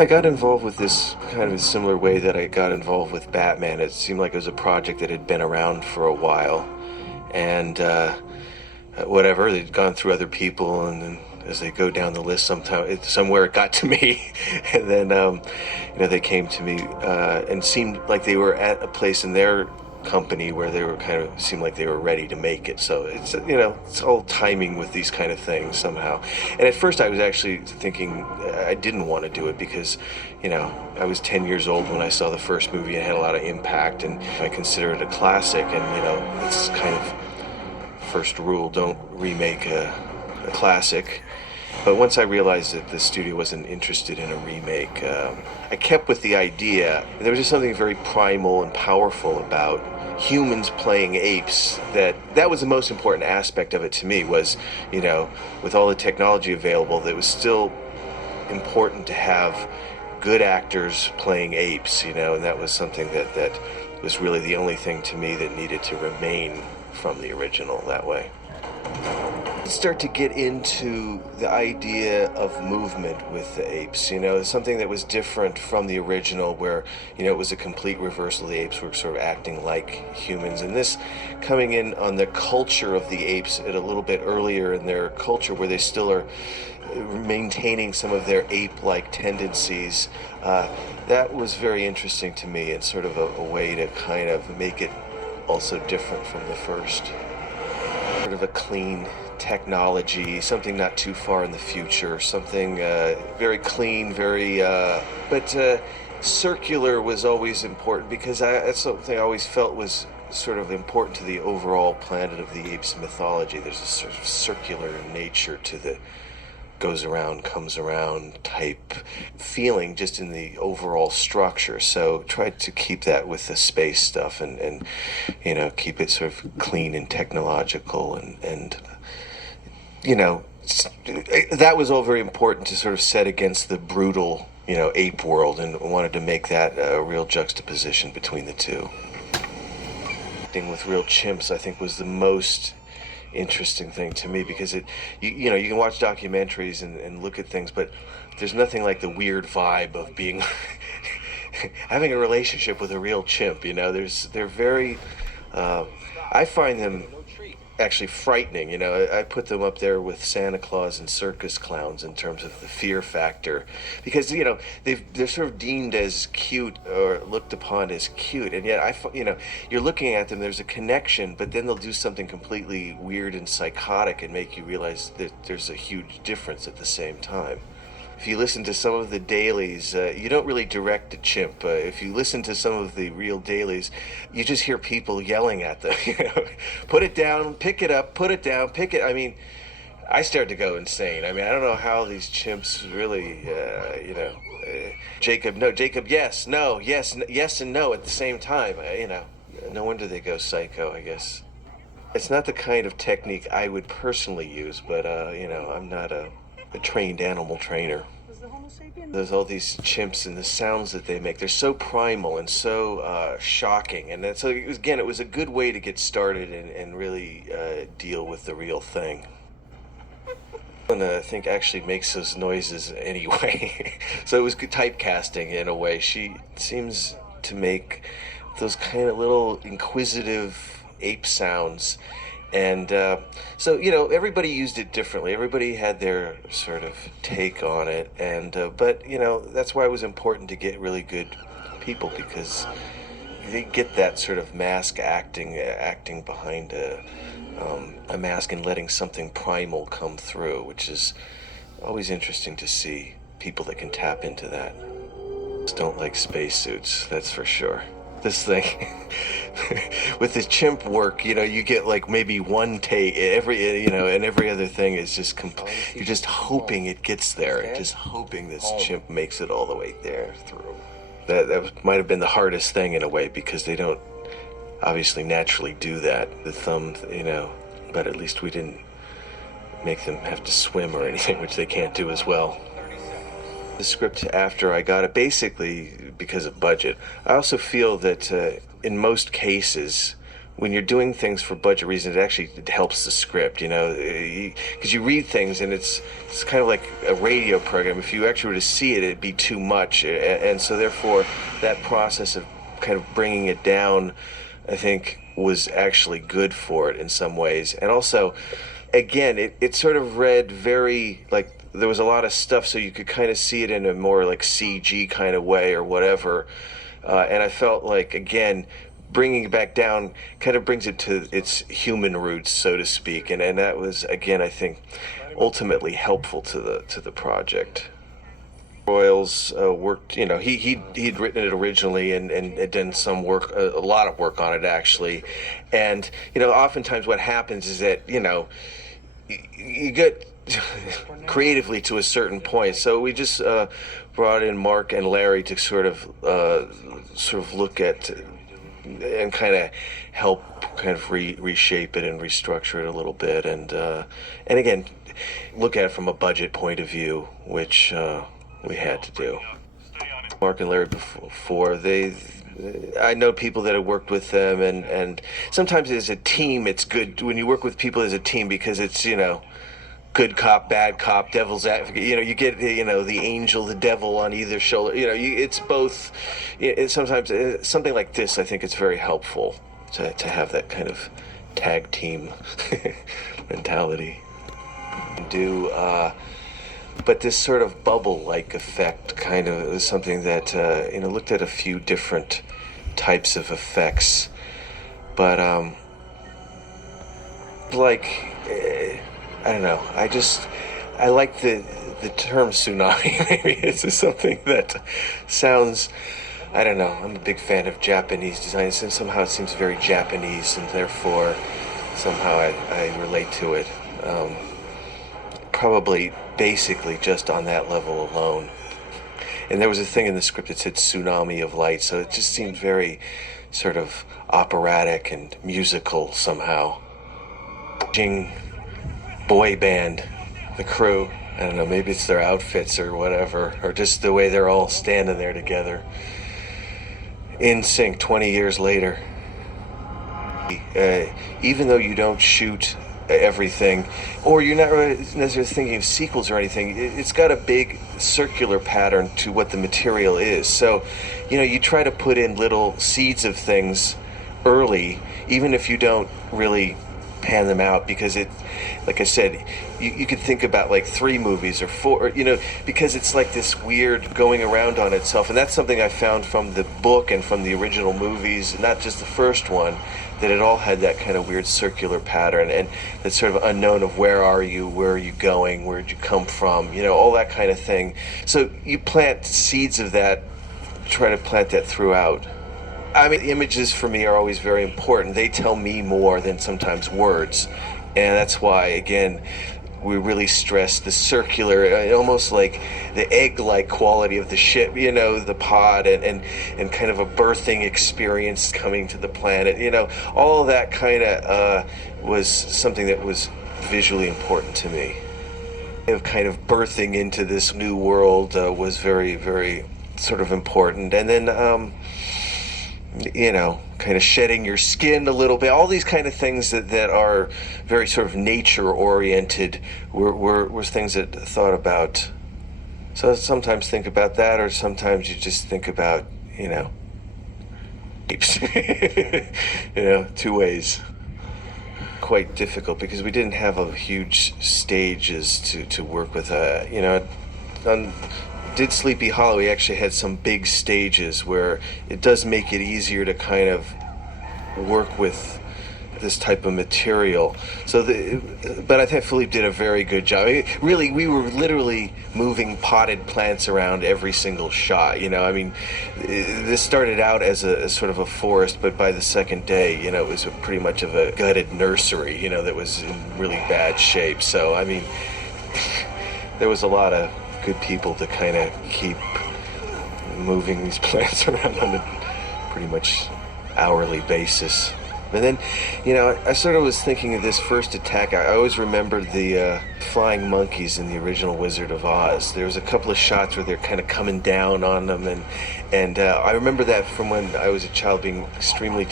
I got involved with this kind of a similar way that I got involved with Batman. It seemed like it was a project that had been around for a while, and whatever, they'd gone through other people, and then as they go down the list, somewhere it got to me, and then they came to me and seemed like they were at a place in their company where they were kind of seemed like they were ready to make it. So it's all timing with these kind of things somehow. And at first I was actually thinking I didn't want to do it because I was 10 years old when I saw the first movie. It had a lot of impact, and I consider it a classic. And it's kind of first rule: don't remake a classic. But once I realized that the studio wasn't interested in a remake, I kept with the idea. There was just something very primal and powerful about humans playing apes. That was the most important aspect of it to me. Was with all the technology available, that was still important to have good actors playing apes. And that was something that was really the only thing to me that needed to remain from the original that way. Start to get into the idea of movement with the apes, something that was different from the original, where it was a complete reversal. The apes were sort of acting like humans, and this coming in on the culture of the apes at a little bit earlier in their culture, where they still are maintaining some of their ape-like tendencies. That was very interesting to me, and sort of a way to kind of make it also different from the first. Sort of a clean technology, something not too far in the future, something very clean, but circular was always important, because that's something I always felt was sort of important to the overall Planet of the Apes mythology. There's a sort of circular nature to the goes around, comes around type feeling just in the overall structure. So tried to keep that with the space stuff, and keep it sort of clean and technological, and that was all very important to sort of set against the brutal ape world, and wanted to make that a real juxtaposition between the two. Acting with real chimps, I think, was the most interesting thing to me, because you can watch documentaries and look at things, but there's nothing like the weird vibe of being having a relationship with a real chimp. They're very I find them actually frightening. I put them up there with Santa Claus and circus clowns in terms of the fear factor, because they're sort of deemed as cute, or looked upon as cute, and yet you're looking at them, there's a connection, but then they'll do something completely weird and psychotic and make you realize that there's a huge difference at the same time. If you listen to some of the dailies, you don't really direct a chimp. If you listen to some of the real dailies, you just hear people yelling at them. Put it down, pick it up, put it down, pick it. I mean, I started to go insane. I don't know how these chimps really, Jacob, no, Jacob, yes, no, yes, yes, and no at the same time. No wonder they go psycho, I guess. It's not the kind of technique I would personally use, but I'm not a trained animal trainer. There's all these chimps, and the sounds that they make, they're so primal and so shocking, and so it was a good way to get started and really deal with the real thing. And I think actually makes those noises anyway. So it was good typecasting in a way. She seems to make those kind of little inquisitive ape sounds. And so everybody used it differently. Everybody had their sort of take on it, and but that's why it was important to get really good people, because they get that sort of mask acting behind a mask, and letting something primal come through, which is always interesting to see people that can tap into that. Just don't like spacesuits, that's for sure. This thing with the chimp work, you get like maybe one take and every other thing is just you're just hoping it gets there, just hoping this chimp makes it all the way there through. That might have been the hardest thing in a way, because they don't obviously naturally do that, the thumb, but at least we didn't make them have to swim or anything, which they can't do as well. The script after I got it, basically because of budget. I also feel that in most cases when you're doing things for budget reasons, it helps the script, because you read things and it's kind of like a radio program. If you actually were to see it, it'd be too much, and so therefore that process of kind of bringing it down, I think, was actually good for it in some ways. And also, again, it sort of read very like there was a lot of stuff, so you could kind of see it in a more like CG kind of way or whatever. And I felt like, again, bringing it back down kind of brings it to its human roots, so to speak, and that was, again, I think, ultimately helpful to the project. Royals worked, he'd written it originally and had done some work, a lot of work on it actually, and oftentimes what happens is that you get creatively to a certain point. So we just brought in Mark and Larry to sort of look at and kind of help kind of reshape it and restructure it a little bit, and again, look at it from a budget point of view, which we had to do. Mark and Larry before, I know people that have worked with them, and sometimes as a team it's good when you work with people as a team, because it's good cop, bad cop, devil's advocate. You get the angel, the devil on either shoulder. It's both. Sometimes something like this, I think it's very helpful to have that kind of tag team mentality. But this sort of bubble-like effect kind of was something that looked at a few different types of effects, but I don't know. I like the term tsunami. Maybe it's just something that sounds, I don't know. I'm a big fan of Japanese design, and somehow it seems very Japanese, and therefore somehow I relate to it. Probably basically just on that level alone. And there was a thing in the script that said tsunami of light, so it just seemed very sort of operatic and musical somehow. Boy band, the crew, I don't know, maybe it's their outfits or whatever, or just the way they're all standing there together in sync 20 years later. Even though you don't shoot everything, or you're not really necessarily thinking of sequels or anything, it's got a big circular pattern to what the material is. So you try to put in little seeds of things early, even if you don't really pan them out, because it, like I said, you could think about like 3 movies or 4, because it's like this weird going around on itself. And that's something I found from the book and from the original movies, not just the first one, that it all had that kind of weird circular pattern, and that sort of unknown of where are you going, where'd you come from, all that kind of thing. So you plant seeds of that, try to plant that throughout. I mean, images for me are always very important. They tell me more than sometimes words. And that's why, again, we really stress the circular, almost like the egg-like quality of the ship, the pod, and kind of a birthing experience coming to the planet. All of that kind of was something that was visually important to me. Kind of birthing into this new world was very, very sort of important. And then, kind of shedding your skin a little bit, all these kind of things that are very sort of nature oriented were things that I thought about. So I sometimes think about that, or sometimes you just think about, apes. 2 ways. Quite difficult because we didn't have a huge stages to work with. Did Sleepy Hollow, we actually had some big stages where it does make it easier to kind of work with this type of material. But I think Philippe did a very good job. Really, we were literally moving potted plants around every single shot. This started out as a sort of a forest, but by the second day, it was pretty much of a gutted nursery, that was in really bad shape. So, there was a lot of good people to kind of keep moving these plants around on a pretty much hourly basis. And then, I sort of was thinking of this first attack. I always remembered the flying monkeys in the original Wizard of Oz. There was a couple of shots where they're kind of coming down on them, and I remember that from when I was a child being extremely